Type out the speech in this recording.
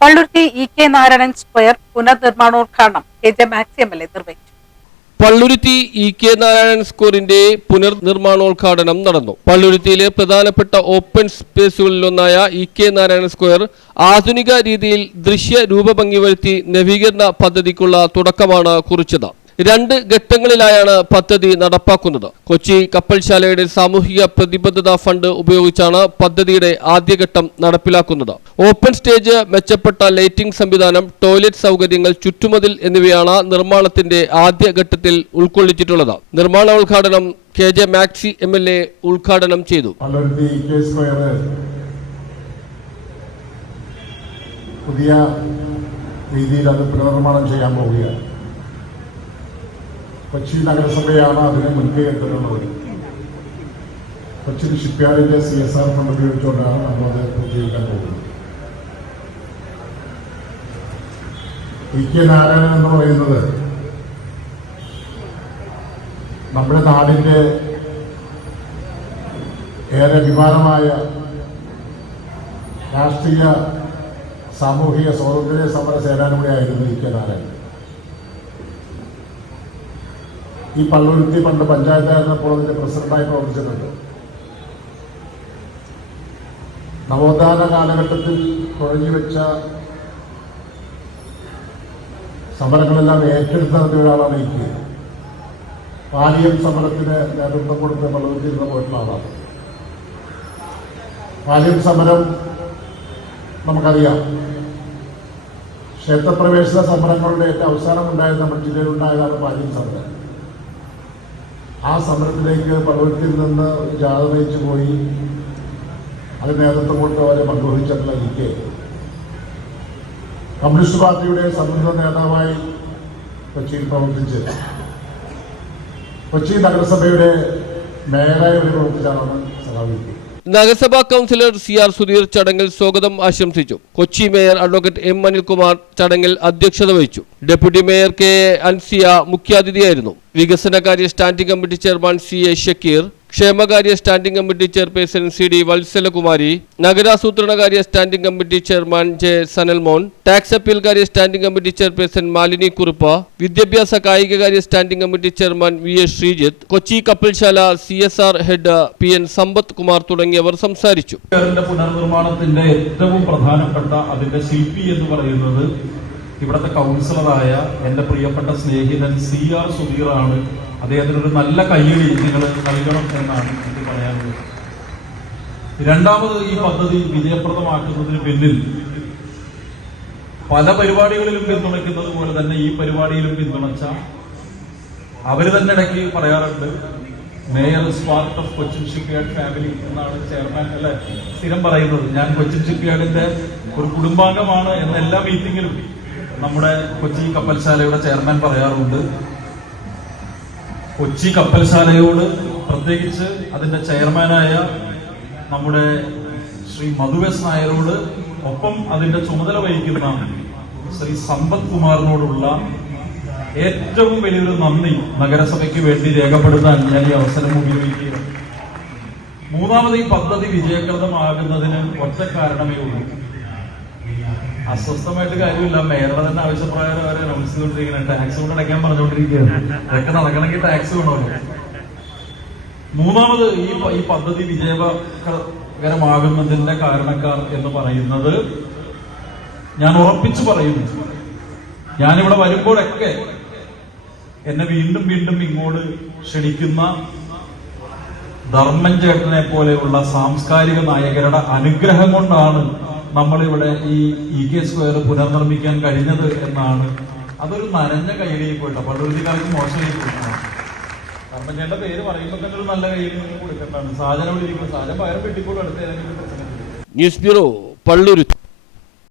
Palluruthy E K. Narayanan square പുനർനിർമ്മാണോദ്ഘാടനം K J. Maxi MLA. നിർവഹിച്ചു. Palluruthy E K. Narayanan സ്ക്വയറിന്റെ പുനർനിർമ്മാണോദ്ഘാടനം നടന്നു. പള്ളുരുത്തിയിലെ പ്രധാനപ്പെട്ട ഓപ്പൺ സ്പേസുകളിലൊന്നായ ഇ.കെ. നാരായണൻ സ്ക്വയർ ആധുനിക രീതിയിൽ ദൃശ്യ രൂപഭംഗി വരുത്തി നവീകരണ പദ്ധതിക്കുള്ള തുടക്കമാണ് കുറിച്ചത്. 2 ഘട്ടങ്ങളിലായാണ് പദ്ധതി നടപ്പാക്കുന്നത്. കൊച്ചി കപ്പൽശാലയുടെ സാമൂഹിക പ്രതിബദ്ധത ഫണ്ട് ഉപയോഗിച്ചാണ് പദ്ധതിയുടെ ആദ്യഘട്ടം നടപ്പിലാക്കുന്നത്. ഓപ്പൺ സ്റ്റേജ്, മെച്ചപ്പെട്ട ലൈറ്റിംഗ് സംവിധാനം, ടോയ്ലറ്റ് സൗകര്യങ്ങൾ, ചുറ്റുമതിൽ എന്നിവയാണ് നിർമ്മാണത്തിന്റെ ആദ്യഘട്ടത്തിൽ ഉൾക്കൊള്ളിച്ചിട്ടുള്ളത്. നിർമ്മാണോദ്ഘാടനം കെ.ജെ. മാക്സി എം.എൽ.എ. ഉദ്ഘാടനം ചെയ്തു. പുതിയ രീതിയിൽ അത് പുനർനിർമ്മാണം ചെയ്യാൻ പോവുകയാണ്. കൊച്ചി നഗരസഭയാണ് അതിന് മുൻകൈ എടുത്തിട്ടുള്ളത്. കൊച്ചി ഷിപ്പ്യാർഡിന്റെ CSR ഫണ്ട് ഉപയോഗിച്ചുകൊണ്ടാണ് നമ്മളത് പൂർത്തീകരിക്കാൻ പോകുന്നത്. ഇ.കെ. നാരായണൻ എന്ന് പറയുന്നത് നമ്മുടെ നാടിന്റെ ഏറെ അഭിമാനമായ രാഷ്ട്രീയ സാമൂഹിക സ്വാതന്ത്ര്യ സമര സേനാനിയായിരുന്നു ഇ.കെ. നാരായണൻ. ഈ പള്ളുരുത്തി പണ്ട് പഞ്ചായത്തായിരുന്നപ്പോൾ അതിന്റെ പ്രസിഡന്റായി പ്രവർത്തിച്ചിട്ടുണ്ട്. നവോത്ഥാന കാലഘട്ടത്തിൽ കുഴഞ്ഞുവെച്ച സമരങ്ങളെല്ലാം ഏറ്റെടുത്ത് നടത്തിയ ഒരാളാണ് ഇ.കെ. പാലിയം സമരത്തിന് നേതൃത്വം കൊടുത്ത് പള്ളുരുത്തിയിൽ നിന്ന് പോയിട്ടുള്ള ആളാണ്. പാലിയം സമരം നമുക്കറിയാം. ക്ഷേത്രപ്രവേശന സമരങ്ങളുടെ ഏറ്റവും അവസാനം ഉണ്ടായത് നമ്മുടെ ജില്ലയിലുണ്ടായതാണ് പാലിയം സമരം. ആ സമരത്തിലേക്ക് പള്ളുരുത്തിയിൽ നിന്ന് ജാഥ നയിച്ചു പോയി അത് നേതൃത്വം കൊണ്ട് അവരെ പങ്കുവഹിച്ചിട്ടുള്ള ഇ.കെ. കമ്മ്യൂണിസ്റ്റ് പാർട്ടിയുടെ സന്നദ്ധ നേതാവായി കൊച്ചിയിൽ പ്രവർത്തിച്ച് കൊച്ചി നഗരസഭയുടെ മേയറായി ഒരു പ്രവർത്തിച്ചാണ് സഹായിക്കുന്നത്. നഗരസഭാ കൗൺസിലർ CR സുധീർ ചടങ്ങിൽ സ്വാഗതം ആശംസിച്ചു. Kochi mayor advocate M. Anilkumar ചടങ്ങിൽ അധ്യക്ഷത വഹിച്ചു. Deputy mayor K. അൻസിയ മുഖ്യാതിഥിയായിരുന്നു. വികസനകാര്യ standing committee chairman CA Shakeer, ക്ഷേമകാര്യ standing committee chairperson CD Valsalakumari, നഗരാസൂത്രണകാര്യ standing committee chairman J. Sanalmon, tax appeal കാര്യ standing committee chairperson Malini Kurup, വിദ്യാഭ്യാസ കായികകാര്യ standing committee chairman V.S. Sreejith, Kochi കപ്പൽശാല CSR head P.N. Sampath Kumar തുടങ്ങിയവർ സംസാരിച്ചു. പുനർനിർമ്മാണത്തിന്റെ ഏറ്റവും പ്രധാനപ്പെട്ട അതിന്റെ ശില്പി എന്ന് പറയുന്നത് ഇവിടുത്തെ കൗൺസിലറായ എന്റെ പ്രിയപ്പെട്ട സ്നേഹിതൻ CR സുധീറാണ്. അദ്ദേഹത്തിനൊരു നല്ല കയ്യടി നിങ്ങൾ നൽകണം എന്നാണ് എനിക്ക് പറയാനുള്ളത്. രണ്ടാമത്, ഈ പദ്ധതി വിജയപ്രദമാക്കുന്നതിന് പിന്നിൽ പല പരിപാടികളിലും പിന്തുണയ്ക്കുന്നത് പോലെ തന്നെ ഈ പരിപാടിയിലും പിന്തുണച്ച അവര് തന്നെ ഇടയ്ക്ക് പറയാറുണ്ട്, mayor is part of Cochin shipyard family എന്നാണ് ചെയർമാൻ അല്ലെ സ്ഥിരം പറയുന്നത്. ഞാൻ കൊച്ചിൻ ഷിപ്പ്യാർഡിന്റെ ഒരു കുടുംബാംഗമാണ് എന്ന എല്ലാ മീറ്റിംഗിലും നമ്മുടെ കൊച്ചി കപ്പൽശാലയുടെ ചെയർമാൻ പറയാറുണ്ട്. കൊച്ചി കപ്പൽശാലയോട്, പ്രത്യേകിച്ച് അതിന്റെ ചെയർമാനായ നമ്മുടെ ശ്രീ മധു S. നായരോട്, ഒപ്പം അതിന്റെ ചുമതല വഹിക്കുന്ന ശ്രീ സമ്പത്ത് കുമാറിനോടുള്ള ഏറ്റവും വലിയൊരു നന്ദി നഗരസഭയ്ക്ക് വേണ്ടി രേഖപ്പെടുത്താൻ ഞാൻ ഈ അവസരം ഉപയോഗിക്കുകയാണ്. മൂന്നാമത്, ഈ പദ്ധതി വിജയപ്രദമാകുന്നതിന് ഒറ്റ കാരണമേ ഉള്ളൂ. അസ്വസ്ഥമായിട്ട് കാര്യമില്ല. മേയറുടെ തന്നെ ആവശ്യപ്രകാരം അവരെ അനൗൺസ് ചെയ്തുകൊണ്ടിരിക്കുന്നത് ടാക്സ് കൊണ്ട് അടയ്ക്കാൻ പറഞ്ഞുകൊണ്ടിരിക്കുകയാണ്. അതൊക്കെ നടക്കണമെങ്കിൽ ടാക്സ് വേണമല്ലോ. മൂന്നാമത്, ഈ പദ്ധതി വിജയകരമാകുന്നതിന്റെ കാരണക്കാർ എന്ന് പറയുന്നത്, ഞാൻ ഉറപ്പിച്ചു പറയുന്നു, ഞാനിവിടെ വരുമ്പോഴൊക്കെ എന്നെ വീണ്ടും വീണ്ടും ഇങ്ങോട്ട് ക്ഷണിക്കുന്ന ധർമ്മൻ ചേട്ടനെ പോലെയുള്ള സാംസ്കാരിക നായകരുടെ അനുഗ്രഹം കൊണ്ടാണ് നമ്മളിവിടെ ഈ ഇ.കെ. സ്ക്വയർ പുനർനിർമ്മിക്കാൻ കഴിഞ്ഞത് എന്നാണ്. അതൊരു നനഞ്ഞ കൈയിലേക്ക് പോയിട്ടോ, പള്ളുരുത്തിക്കാർക്ക് മോശമായി പോയിട്ടാണ്. ധർമ്മൻ ചേട്ടന്റെ പേര് പറയുമ്പോൾ തന്നെ ഒരു നല്ല കയ്യിൽ കൊടുക്കേണ്ടതാണ്. സാധനം ഇവിടെ ഇരിക്കുന്നത്, സാധനം പയർ പെട്ടിക്കൂടെ അടുത്ത് ഏതെങ്കിലും പ്രശ്നം. News bureau, Palluruthy.